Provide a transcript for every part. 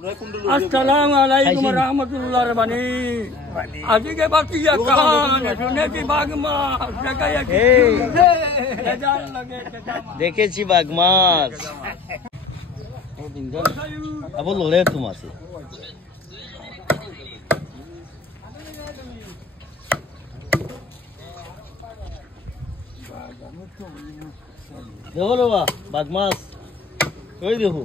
अस्सलामुअलैकुम रहमतुल्लाह बनी আজি के बाकी या कान सुने की बाग मास जगह लगे দেখেছি বাঘ মাছ আবো লড়ে তুমি আছে দেখো বাবা বাঘ মাছ ওই দেখো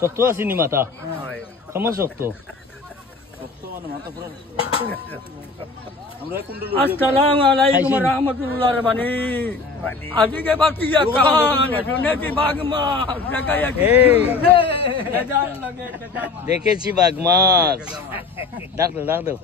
শক্ত আসিনি মাথা কেমন শক্ত अस्सलामुअलैकुम रहमतुल्लाह बनी আজি के बाकी या कान सुने की बाग मास जगह लगे দেখেছি বাঘ মাছ ডাক দাও ডাক দাও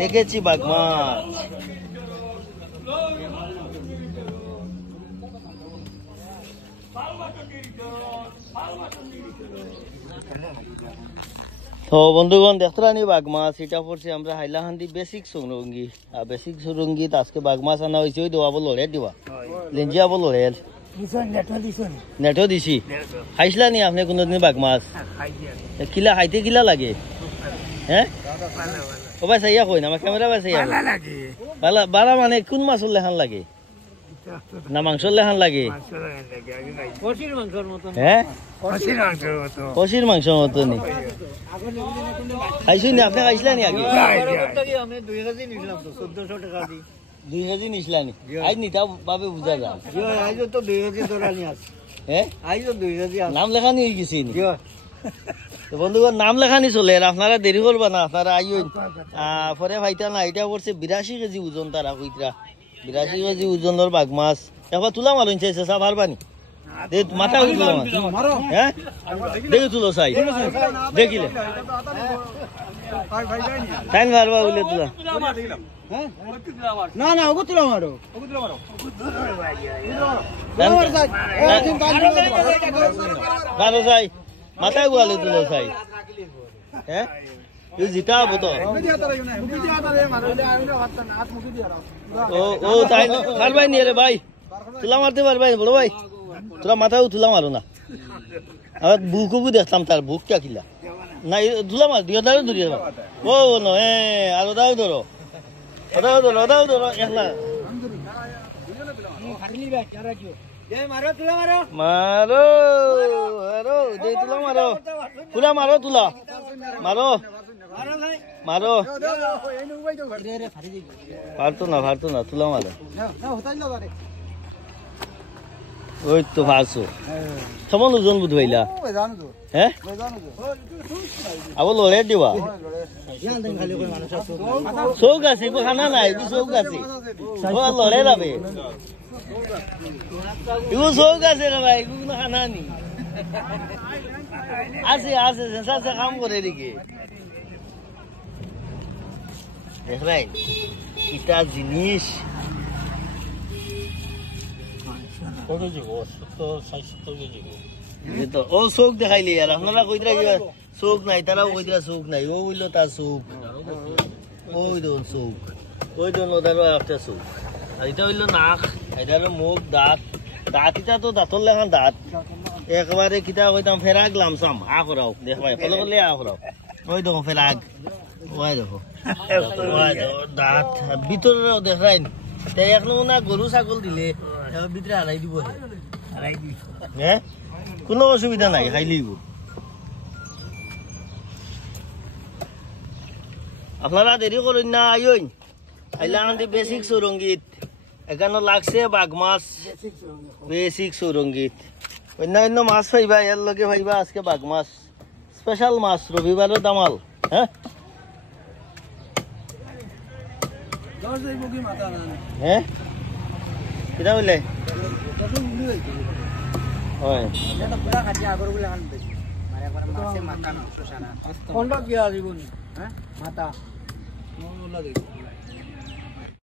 দেখেছি বাঘ মাছ তো বন্ধুগণ দেখতে বাঘ মাছ এটা পড়ছি আমরা হাইলাহান্দি বেসিক সুরঙ্গি আর বেসিক সুরঙ্গিত আজকে বাঘ মাছ আনা হয়েছে ওই দেওয়া লড়ে দিবা লেঞ্জিয়া বল লড়ে নেটও দিছি খাইছিলা নি আপনি কোনদিন বাঘ মাছ কিলা খাইতে কিলা লাগে হ্যাঁ সবাই চাইয়া কই না আমার ক্যামেরা বাই চাইয়া বালা মানে কোন মাছের লেখান লাগে না মাংসর লেখান লাগে হ্যাঁ কষির মাংসর মতো নি খাইছি নি আপনি খাইছিলা নি আগে 2 কেজি নিছিলা নি আজ নিতা বাবে বুঝা যায় আজ তো 2 কেজি দরানি আছে হ্যাঁ আজ তো 2 কেজি নাম লেখানি হয়ে গেছে নি তো বন্ধুগণ নাম লেখানি চলে আর আপনারা দেরি করবা না আপনারা আইন পরে ভাইটা না এটা করছে 82 কেজি ওজন তারা কইতরা 82 কেজি ওজনের বাঘ মাছ একবার তুলা মারুন চাইছে সব হারবানি মাথা মারো হ্যাঁ দেখে তুলো চাই দেখিলে তাই মারবা বলে তুলা না না ওগো তুলা মারো মারো চাই মাথায় গুয়ালে তুলো চাই হ্যাঁ এই জিতা হবো তো ও তাই পারবাই নি রে ভাই তুলা মারতে পারবাই বলো ভাই তোরা মাথাও তুলা মারো না আমার বুকও দেখলাম তার বুকটা কিলা না তুলা মার দিয়ে দাও ধরিয়ে ও ন আরো দাও ধরো একলা মারো আরো দে তুলা মারো তুলা মারো তুলা মারো মারো পারতো না তুলা মারো ওই তো পারছো কেমন ওজন বুঝবাইলা হ্যাঁ আবার লড়ে দিবা চৌক আছে খানা নাই চৌক আছে লড়ে যাবে এগুলো চৌক আছে রে ভাই এগুলো খানা নি আছে কাম করে দিকে দেখলাই এটা জিনিস ও চোখ দেখাইলি আর আপনারা কইতরা কিবা চোখ নাই তারাও কইতরা চোখ নাই ও বললো তার চোখ ওই দেখুন চোখ ওই দেখুন ওটারও একটা চোখ আর এটা হইলো নাক এটা হলো মুখ দাঁত এটা তো দাঁতর লেখান দাঁত একবারে কিতা কইতাম ফেরাগ লামসাম আ করাও দেখবাই ফলো করলে আ করাও ওই দেখো ফেরাগ ওই দেখো দাঁত ভিতরেও দেখাই এক না গরু ছাগল দিলে ভিতরে হারাই দিব হ্যাঁ কোনো অসুবিধা নাই খাইলেই আপনারা দেরি করুন না আইন হাইলাকান্দি বেসিক সুরঙ্গিত এখানে লাগছে বাঘ মাছ বেসিক সুরঙ্গিত অন্যান্য মাছ পাইবা এর লগে পাইবা আজকে বাঘ মাছ স্পেশাল মাছ রবিবারের দামাল হ্যাঁ হ্যাঁ কিটা বললে হয় কোনটা কি আসিব হ্যাঁ মাথা